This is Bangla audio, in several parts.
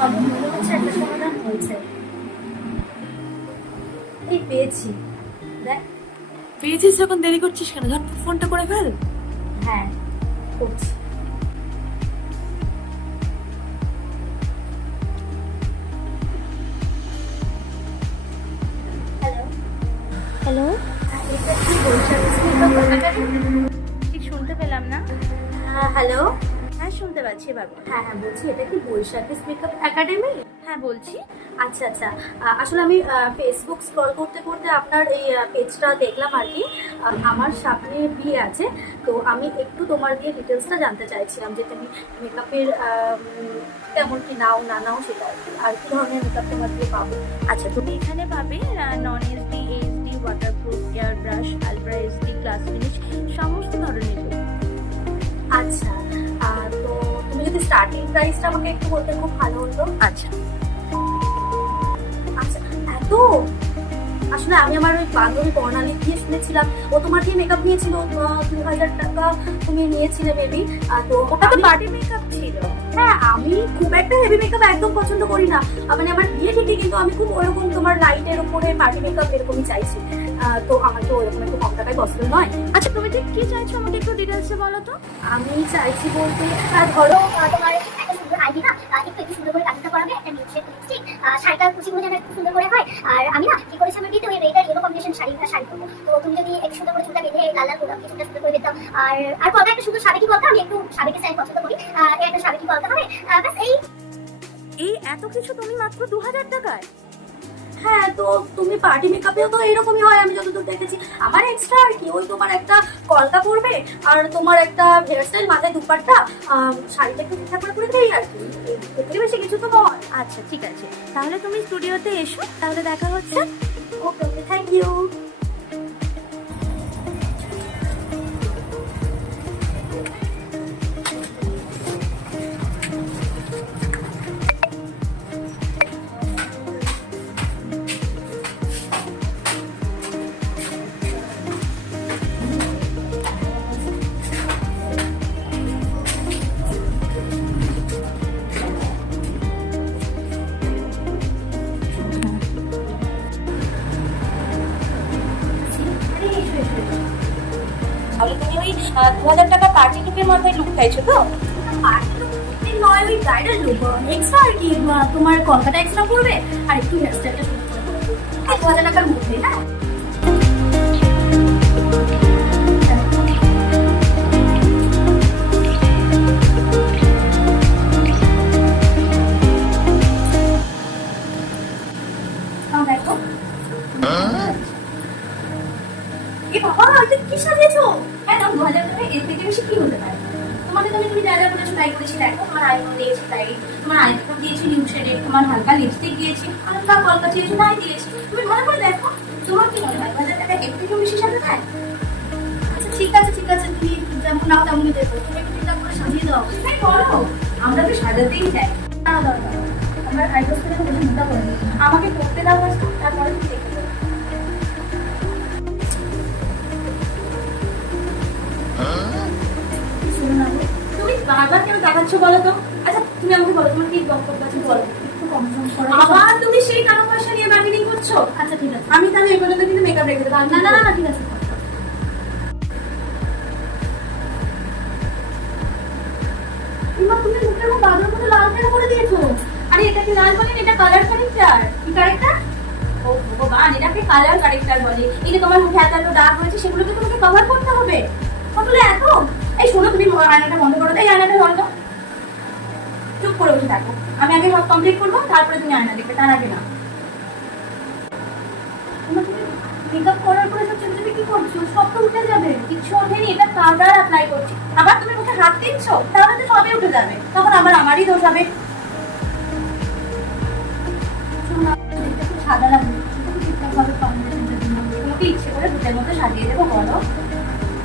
তবে মনে হচ্ছে একটা সমাধান হয়েছে। এই পেয়েছি, দেখ। পেয়েছিস যখন দেরি করছিস কেন? ধর ফোনটা করে ফেল। হ্যাঁ, করছি। হ্যালো। হ্যালো, এটা কি বৈশাখ স্মিতা একাডেমি? ঠিক শুনতে পেলাম না। হ্যালো। হ্যাঁ, শুনতে পাচ্ছি, এবার বল। হ্যাঁ, বলছি এটা কি বৈশাখী মেকআপ একাডেমি? হ্যাঁ, বলছি। আচ্ছা আচ্ছা। আসলে আমি ফেসবুক স্ক্রল করতে করতে আপনার এই পেজটা দেখলাম আর কি। আমার সামনে বিয়ে আছে, তো আমি একটু তোমার দিয়ে ডিটেলসটা জানতে চাইছিলাম যে তুমি মেকআপের কেমন কি নাও না নাও সেটা আর কি। আর কি ধরনের মেকআপ তোমার দিয়ে পাবো? আচ্ছা, তুমি এখানে পাবে non SD, HD, waterproof, air brush, ultra SD, glass finish, সমস্ত ধরনের look। আচ্ছা, তো তুমি যদি স্টার্টিং প্রাইসটা আমাকে একটু বলতে খুব ভালো হতো। আচ্ছা, আচ্ছা, এত? আসলে আমি আমার ওই বান্ধবী বর্ণালী দিয়ে শুনেছিলাম, ও তোমার দিয়ে মেকআপ নিয়েছিল, 2000 টাকা তুমি নিয়েছিলে মেবি। তো ওটা তো পার্টি মেকআপ ছিল। হ্যাঁ, আমি খুব একটা হেভি মেকআপ একদম পছন্দ করি না। মানে আমার বিয়ে ঠিকই, কিন্তু আমি খুব ওরকম তোমার লাইটের উপরে পার্টি মেকআপ এরকমই চাইছি। তো আমার তো ওরকম একটু কম টাকায় পসিবল নয়। আচ্ছা, তুমি ঠিক কি চাইছো আমাকে একটু ডিটেলসে বলো তো। আমি চাইছি বলতে ধরো তোমার একটা সুন্দর আইডি না, একটু সুন্দর করে কাজটা করাবে, একটা নিউট্রেট লিপস্টিক, শাড়িটা কুচিগুলো যেন একটু সুন্দর করে হয়। আর আমি না কি করেছি, আমার বিয়েতে ওই রেড আর ইয়েলো কম্বিনেশন শাড়ি করবো। তো তুমি যদি একটু সুন্দর করে চুলটা বেঁধে লাল লাল গোলাপ কিছুটা সুন্দর করে দিতাম। আর কলকা একটা সুন্দর সাবেকি কলকা, আমি একটু সাবেকি স্টাইল পছন্দ করি, একটা সাবেকি কলকা হবে। ব্যাস এই এত কিছু তুমি মাত্র 2000 টাকায়? হ্যাঁ, তো তুমি পার্টি মেকআপেও তো এরকমই হয় আমি যতদূর দেখেছি। আমার এক্সট্রা আর কি, ওই তোমার একটা কলকা পরবে আর তোমার একটা হেয়ার স্টাইল, মাথায় দুপাট্টা, শাড়িটা একটু ঠিকঠাক করে দেই আর কি। এর বেশি কিছু তো নয়। আচ্ছা, ঠিক আছে, তাহলে তুমি স্টুডিওতে এসো, তাহলে দেখা হচ্ছে। ওকে ওকে, থ্যাংক ইউ। তাহলে তুমি ওই 2000 টাকা পার্টি লুকের মাথায় লুক চাইছো তো? পার্টি লুক নয়, ওই ব্রাইডাল লুক এক্সট্রা আর কি। তোমার কলকাতা এক্সট্রা পড়বে আর একটু হেয়ার স্টাইলটা সুন্দর করে করবে। 2000 টাকার মধ্যে। হ্যাঁ, দেখো। এ বাবা, এটা কি সাজিয়েছো? হ্যাঁ, 2000 টাকা এর থেকে বেশি কি হতে পারে? তোমাকে তুমি যা যা বলেছো তাই করেছি। দেখো, তোমার আইব্রো দিয়েছি তাই, তোমার আইব্রো দিয়েছি নিউ শেডের, তোমার হালকা লিপস্টিক দিয়েছি, হালকা কলকা দিয়েছি, নাই দিয়েছি। তুমি ভালো করে দেখো, তোমার কি মনে হয় 2000 টাকা এর থেকেও বেশি সাজা দেয়? আচ্ছা, ঠিক আছে ঠিক আছে, তুমি যেমন নাও তেমনই দেখো। তুমি একটু ঠিকঠাক করে সাজিয়ে দাও। তাই বলো, আমরা তো সাজাতেই চাই। দাঁড়াও দাঁড়াও দাঁড়াও, আমার আইব্রো থেকে বেশি মোটা করে দিই। আমাকে করতে দাও first, তারপরে তুমি দেখে দেবো। শোনো না গো, তুমি বারবার কেন দেখাচ্ছ বলো তো? আচ্ছা, তুমি আমাকে বলো তোমার কি বক্তব্য আছে, বলো। একটু কম সম করো। আবার তুমি সেই টাকা পয়সা নিয়ে বার্গেনিং করছো? আচ্ছা ঠিক আছে, আমি তাহলে এই পর্যন্ত কিন্তু মেকআপ রেখে দেবো। না না না, ঠিক আছে। এমা, তুমি মুখের মধ্যে বাদুর মতো লাল কেন করে দিয়েছো? আরে এটা কি লাল বলেন, এটা কালার কারেক্টার। কি কারেক্টার? ও ভগবান, এটাকে কালার কারেক্টার বলে। এই যে তোমার মুখে এত এত দাগ হয়েছে, সেগুলোকে তোমাকে কভার করতে হবে। কতলে এত? এই শোনো, তুমি আয়নাটা বন্ধ করো। এই আয়নাটা বন্ধ। চুপ করে বসে থাকো, আমি আগে সব কমপ্লিট করবো, তারপরে তুমি আয়না দেখবে, তার আগে না। এমা, তুমি মেকআপ করার পরে সব তুমি কি করছো? সব তো উঠে যাবে। কিছু ওঠেনি, এটা পাউডার অ্যাপ্লাই করছি। আবার তুমি মুখে হাত দিচ্ছ, তাহলে তো সবই উঠে যাবে, তখন আবার আমারই দোষ হবে। শোনো, দেখতে খুব সাদা লাগবে, ঠিকঠাকভাবে ফাউন্ডেশনটা দিন। তোমাকে ইচ্ছে করে ভূতের মতো সাজিয়ে দেবো বলো?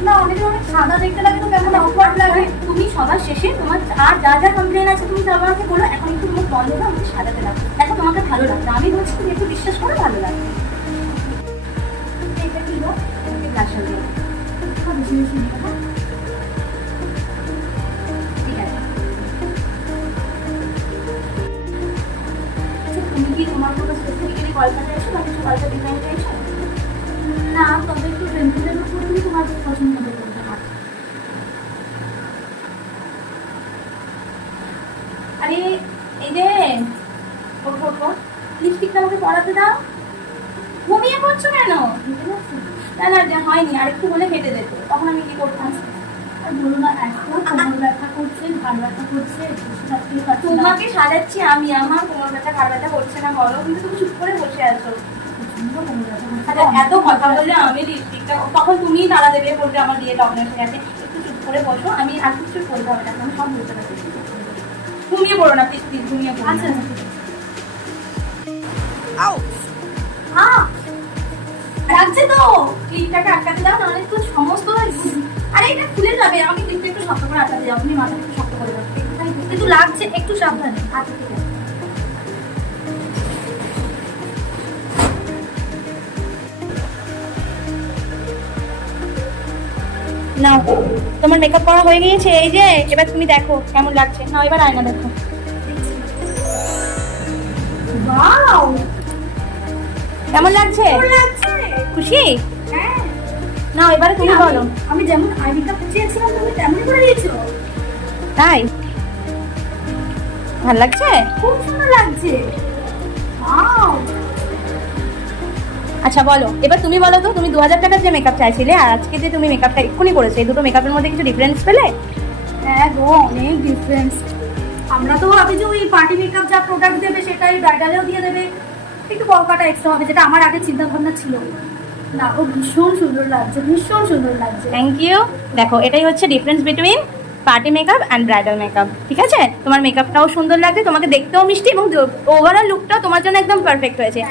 না, অনেকে অনেক সাদা দেখতে লাগে তো কেমন অকওয়ার্ড লাগে। তুমি সবার শেষে তোমার আর যা যা কমপ্লেন আছে তুমি আমাকে বলো। এখন একটু মুখ বন্ধ করে আমাকে সাজাতে লাগবে, দেখো তোমাকে ভালো লাগবে। আমি বলছি তুমি একটু বিশ্বাস করে ভালো লাগবে। এটা কি গো? ব্লাশার দিয়ে বেশি বেশি দিও, হ্যাঁ? ঠিক আছে। তুমি কি তোমার কোনো স্পেসিফিক্যালি কলকা চাইছো বা কিছু কলকা ডিজাইন চাইছো? না, তবে একটু পেন্সিলের উপর তুমি তোমার পছন্দ মতো করতে পারো। আরে এই যে লিপস্টিকটা আমাকে পরাতে দাও। ঘুমিয়ে পড়ছো কেন? না না, যা হয়নি, আর একটু বলে কেটে যেত, তখন আমি কি করতাম? আর বলো না, এখন কোমর ব্যথা করছে, ঘাড় ব্যথা করছে, তোমাকে সাজাচ্ছি আমি, আমার কোমর ব্যথা ঘাড় ব্যথা করছে না বলো, কিন্তু তুমি চুপ করে বসে আছো। এত কথা বললে আমি লিপস্টিকটা, তখন তুমি তারা দেবে বলবে আমার বিয়েটা অন্য হয়ে গেছে, একটু চুপ করে বসো, আমি আর কিছু বলতে হবে না, আমি সব বলতে পারছি। ঘুমিয়ে পড়ো না প্লিজ, প্লিজ ঘুমিয়ে পড়ো। আচ্ছা লাগছে তো, ক্লিপটাকে আটকাতে দাও, নাহলে তো সমস্ত, আরে এটা খুলে যাবে, আমাকে ক্লিপটা একটু শক্ত করে আটকাতে দাও, আপনি মাথাটা একটু শক্ত করে দাও, একটু লাগছে, একটু সাবধানে। আচ্ছা ঠিক আছে। না, তোমার মেকআপ করা হয়ে গিয়েছে, এই যে এবার তুমি দেখো কেমন লাগছে। না, এবার আয়না দেখো। ওয়াও, কেমন লাগছে? খুশি? হ্যাঁ। না, এবারে তুমি বলো। আমি যেমন আই মেকআপ চেয়েছিলাম তুমি তেমনই করে দিয়েছো। তাই ভালো লাগছে? খুব সুন্দর লাগছে। ওয়াও। আচ্ছা বলো, এবার তুমি বলো তো, তুমি 2000 টাকার যে মেকআপ চাইছিলে আর আজকে যে তুমি মেকআপটা এক্ষুনি করেছো, এই দুটো মেকআপের মধ্যে কিছু ডিফারেন্স পেলে? হ্যাঁ গো, অনেক ডিফারেন্স। আমরা তো ভাবি যে ওই পার্টি মেকআপ যা প্রোডাক্ট দেবে সেটাই ব্রাইডালেও দিয়ে দেবে, একটু বকাটা এক্সট্রা হবে, যেটা আমার আগে চিন্তা ভাবনা ছিল না। ও ভীষণ সুন্দর লাগছে, ভীষণ সুন্দর লাগছে। Thank you. দেখো, এটাই হচ্ছে difference between party makeup and bridal makeup, ঠিক আছে? তোমার মেকআপটাও সুন্দর লাগছে, তোমাকে দেখতেও মিষ্টি, এবং ওভারঅল লুকটাও তোমার জন্য একদম পারফেক্ট হয়েছে।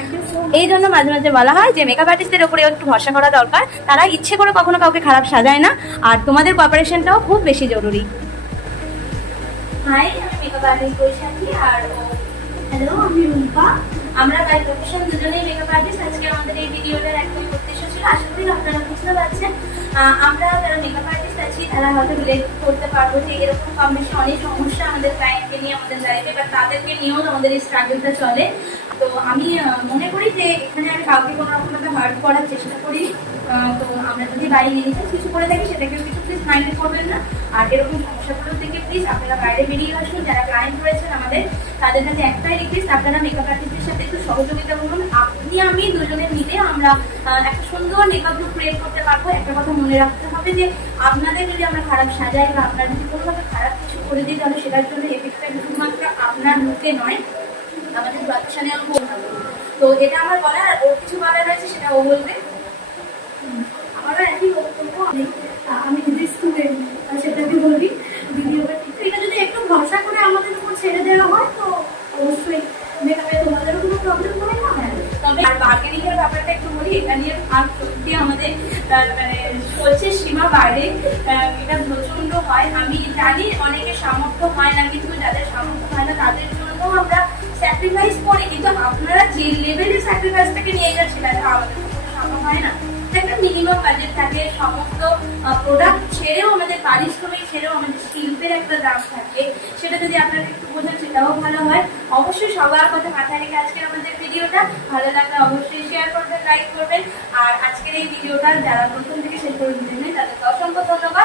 এই জন্য মাঝে মাঝে বলা হয় যে মেকআপ আর্টিস্টদের উপরে একটু ভরসা করা দরকার, তারা ইচ্ছে করে কখনো কাউকে খারাপ সাজায় না, আর তোমাদের কোঅপারেশনটাও খুব বেশি জরুরি। হাই, আমি মেকআপ আর্টিস্ট বৈশাখী, আর হ্যালো, আমি রুম্পা। আমরা বাই প্রফেশন দুজনেই মেকআপ আর্টিস্ট। আজকে আমাদের এই ভিডিওটার একদম উদ্দেশ্য ছিল, আশা করি আপনারা বুঝতে পারছেন, আমরা যারা মেকআপ আর্টিস্ট আছি তারা হয়তো রিলেট করতে পারবো যে এরকম কম বেশি অনেক সমস্যা আমাদের ক্লায়েন্টকে নিয়ে আমাদের লাইফে, বা তাদেরকে নিয়েও আমাদের এই স্ট্রাগলটা চলে। তো আমি মনে করি যে এখানে আমি কাউকে কোনো রকম একটা হার্ট করার চেষ্টা করি। তো আমরা যদি বাইরে নিয়ে কিছু করে থাকি সেটাকে কিছু প্লিজ মাইন্ড করবেন না। আর এরকম সমস্যাগুলোর থেকে প্লিজ আপনারা বাইরে বেরিয়ে আসুন। যারা ক্লায়েন্ট রয়েছেন আমাদের, তাদের কাছে একটাই রিকোয়েস্ট, আপনারা মেকআপ আর্টিস্টের সাথে একটু সহযোগিতা করুন। আপনি আমি দুজনে মিলে আমরা একটা সুন্দর মেকআপ লুক ক্রিয়েট করতে পারবো। একটা কথা মনে রাখতে হবে যে আপনাদের যদি আমরা খারাপ সাজাই বা আপনার যদি কোনোভাবে খারাপ কিছু করে দিই, তাহলে সেটার জন্য এফেক্টটা শুধুমাত্র আপনার লুকে নয়, আমাদের প্রতিষ্ঠানেও হবে। তো এটা আমার বলার, আর ওর কিছু বলার আছে সেটা ও বলবে। আমারও একই বক্তব্য, আমি নিজের স্টুডেন্ট, সেটাকে বলি দিদি, এটা যদি একটু ভরসা করে আমাদের উপর ছেড়ে দেওয়া হয় তো অবশ্যই মেকআপে তোমাদেরও কোনো প্রবলেম হয় না। তবে আর বার্গেনিং এর ব্যাপারটা একটু বলি, এটা নিয়ে আর সত্যি আমাদের মানে চলছে সীমা বাইরে, এটা প্রচন্ড হয়। আমি জানি অনেকের সামর্থ্য হয় না, কিন্তু যাদের সামর্থ্য হয় না তাদের জন্য আমরা স্যাক্রিফাইস করি, কিন্তু আপনারা যে লেভেলে স্যাক্রিফাইসটাকে নিয়ে যাচ্ছেন সেটা আমাদের সম্ভব হয় না। একটা মিনিমাম বাজেট থাকে, সমস্ত প্রোডাক্ট ছেড়েও আমাদের পারিশ্রমিক ছেড়েও আমাদের শিল্পের একটা দাম থাকে, সেটা যদি আপনারা একটু বোঝেন সেটাও ভালো হয়। অবশ্যই সবার কথা মাথায় রেখে আজকের আমাদের ভিডিওটা ভালো লাগলে অবশ্যই শেয়ার করবেন, লাইক করবেন। আর আজকের এই ভিডিওটা যারা প্রথম থেকে শেষ করে দিতেন তাদেরকে অসংখ্য ধন্যবাদ।